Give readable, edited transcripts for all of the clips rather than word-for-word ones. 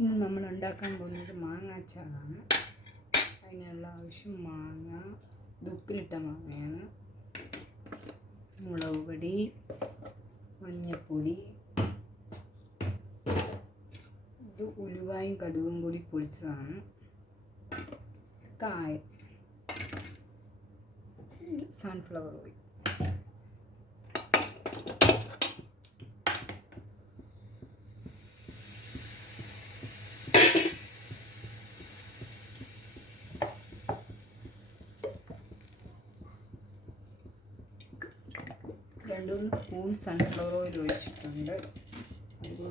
ഇന്ന് നമ്മൾ ഉണ്ടാക്കാൻ പോകുന്നത് മാങ്ങ അച്ചാറാണ്. അതിനുള്ള ആവശ്യം മാങ്ങ, ഉപ്പിലിട്ട മാങ്ങയാണ്, മുളക് പൊടി, മഞ്ഞൾപ്പൊടി, ഇത് ഉലുവായും കടുകും കൂടി പൊടിച്ചതാണ്, കായം, സൺഫ്ലവർ ഓയിൽ. രണ്ട് മൂന്ന് സ്പൂൺ സൺഫ്ലവർ ഓയിൽ ഒഴിച്ചിട്ടുണ്ട്. അതിലേക്ക്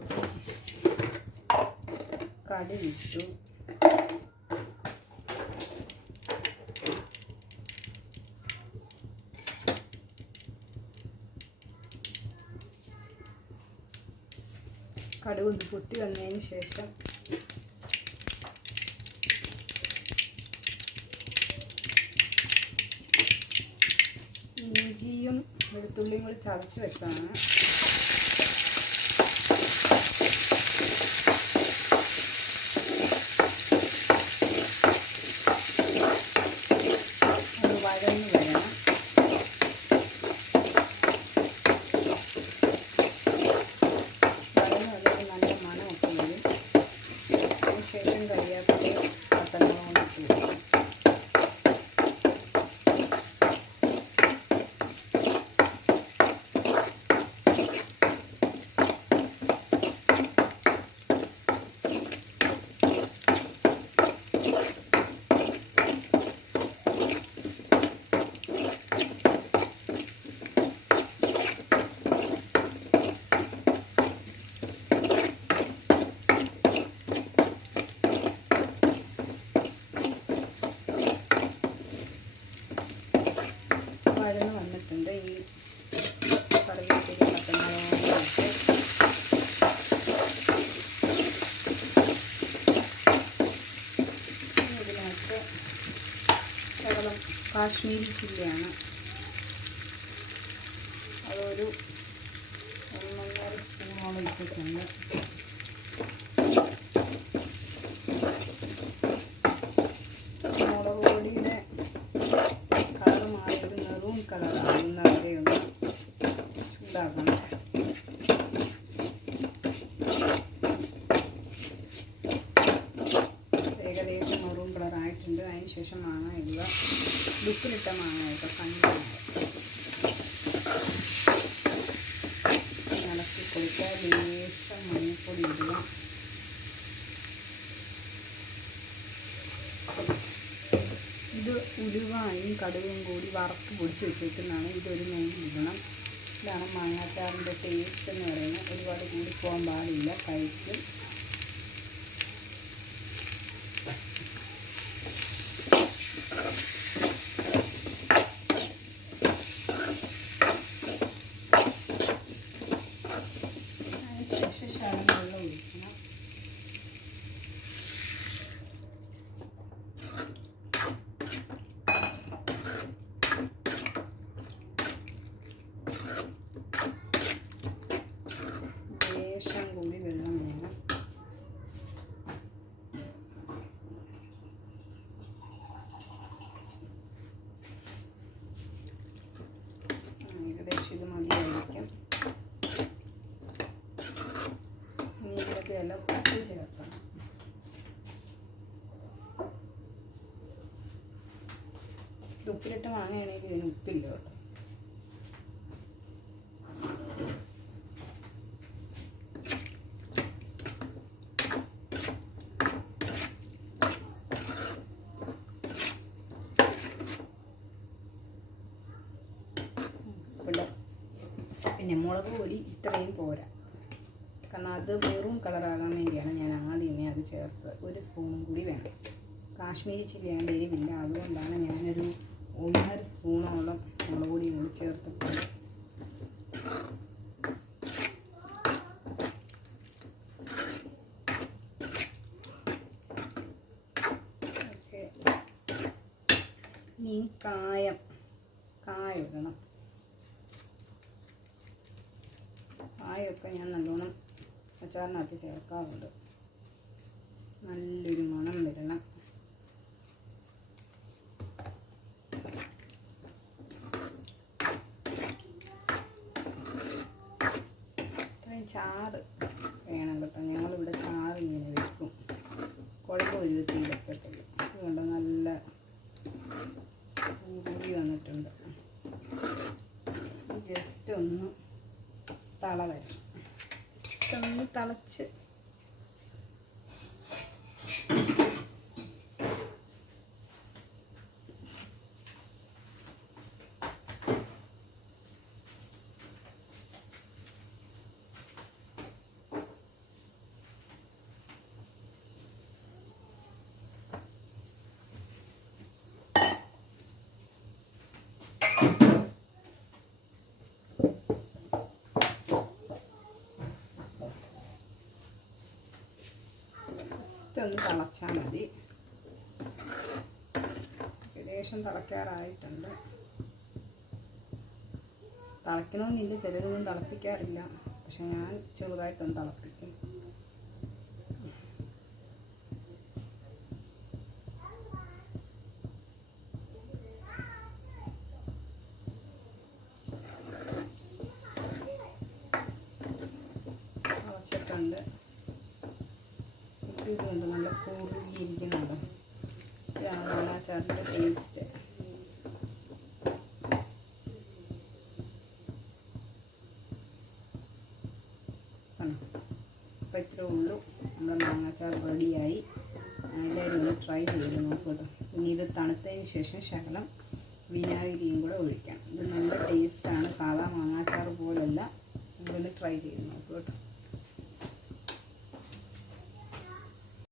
കടുകിട്ടു, കടുക് പൊട്ടി വന്നതിന് ശേഷം ഇഞ്ചിയും വെളുത്തുള്ളിയും കൂടി ചതച്ച് വെച്ചതാണ്. അത് വഴന്ന് വരണം. വഴന്ന് വന്നിട്ട് നല്ല മണമൊക്കെ വരും. അതിനുശേഷം കരിയാപ്പിലയും പച്ചമുളകും ഇട്ട് കൊടുക്കും. വഴന്ന് വന്നിട്ടുണ്ട്. ഈ കറിവേപ്പില പച്ചമുളകും ഇട്ട് ഇതിനകത്ത് ശകലം കാശ്മീരി ചില്ലിയാണ്, അതൊരു 1.5 സ്പൂണോളം ഇട്ടിട്ടുണ്ട്. മുളക് പൊടിയുടെ കളർ മാറിയൊരു മെറൂൺ കളറാകുന്ന വരെയൊന്ന് ചൂടാക്കണം. ഏകദേശം മെറൂൺ കളറായിട്ടുണ്ട്. അതിന് ശേഷം മാങ്ങ ഇടുക. ഉപ്പിലിട്ട മാങ്ങ ഇട്ട് കണ്ണാണ് ഇളക്കി കൊടുക്കുക. ലേശം മഞ്ഞൾപ്പൊടി ഇടുക. ഇത് ഉലുവായും കടുകും കൂടി വറുത്ത് പൊടിച്ച് വെച്ചിട്ടുള്ളതാണ്. ഇതൊരു നെയ്യ് ഇടണം. ഇതാണ് മാങ്ങാച്ചാറിൻ്റെ ടേസ്റ്റ് എന്ന് പറയുന്നത്. ഒരുപാട് കൂടി പോകാൻ പാടില്ല കൈക്ക്. അതിനുശേഷം ശകലം വെള്ളം ഒഴിക്കണം. ലേശം കൂടി വെള്ളം വേണം. ഏകദേശം ഇത് മതിയായിരിക്കും. ഇതിലേക്ക് എല്ലാം ഉപ്പ് ചേർക്കണം. ഉപ്പിലിട്ട് മാങ്ങയാണെങ്കിൽ ഇതിന് ഉപ്പില്ല കേട്ടോ. പിന്നെ മുളക് പൊടി ഇത്രയും പോരാ, കാരണം അത് മെറൂൺ കളറാകാൻ വേണ്ടിയാണ് ഞാൻ ആദ്യമേ അത് ചേർത്തത്. 1 സ്പൂണും കൂടി വേണം. കാശ്മീരി ചില്ലിയാണ്ട് എരിവില്ല, അതുകൊണ്ടാണ് ഞാനൊരു 1.5 സ്പൂണോളം മുളക് പൊടിയും കൂടി ചേർത്തിട്ടുണ്ട്. ഓക്കെ, ഇനി കായം ഇടണം. കായൊക്കെ ഞാൻ നല്ലോണം അച്ചാറിനകത്ത് ചേർക്കാറുണ്ട്. നല്ലൊരു മണം വരണം. ഇത്രയും ചാറ് വേണം കേട്ടോ. ഞങ്ങളിവിടെ ചാറ് ഇങ്ങനെ വെക്കും, കുഴമ്പ് പരുവത്തിൽ വെക്കത്തില്ല. അതുകൊണ്ട് നല്ല കൂടി വന്നിട്ടുണ്ട്. ജസ്റ്റ് ഒന്ന് തള വരണം. ജസ്റ്റ് ഒന്ന് തിളച്ച് ഒന്ന് തിളച്ചാൽ മതി. ഏകദേശം തിളയ്ക്കാറായിട്ടുണ്ട്. തിളയ്ക്കണമെന്നില്ല, ചിലരൊന്നും തിളപ്പിക്കാറില്ല, പക്ഷെ ഞാൻ ചെറുതായിട്ടൊന്ന് തിളപ്പിക്കും. തിളച്ചിട്ടുണ്ട്. ഇതുകൊണ്ട് നല്ല കുറുകിയിരിക്കുന്നുണ്ട്. ഇതാണ് മാങ്ങാച്ചാറിൻ്റെ ടേസ്റ്റ്. അപ്പോൾ ഇത്രേ ഉള്ളൂ, നമ്മുടെ മാങ്ങാച്ചാർ റെഡിയായി. എല്ലാവരും ഒന്ന് ട്രൈ ചെയ്ത് നോക്കുക. ഇനി ഇത് തണുത്തതിന് ശേഷം ശകലം വിനാഗിരിയും കൂടെ ഒഴിക്കാം. ഇത് നല്ല ടേസ്റ്റാണ്, സാധാ മാങ്ങാച്ചാർ പോലല്ല. ഇതൊന്ന് ട്രൈ ചെയ്ത് നോക്കുക കേട്ടോ.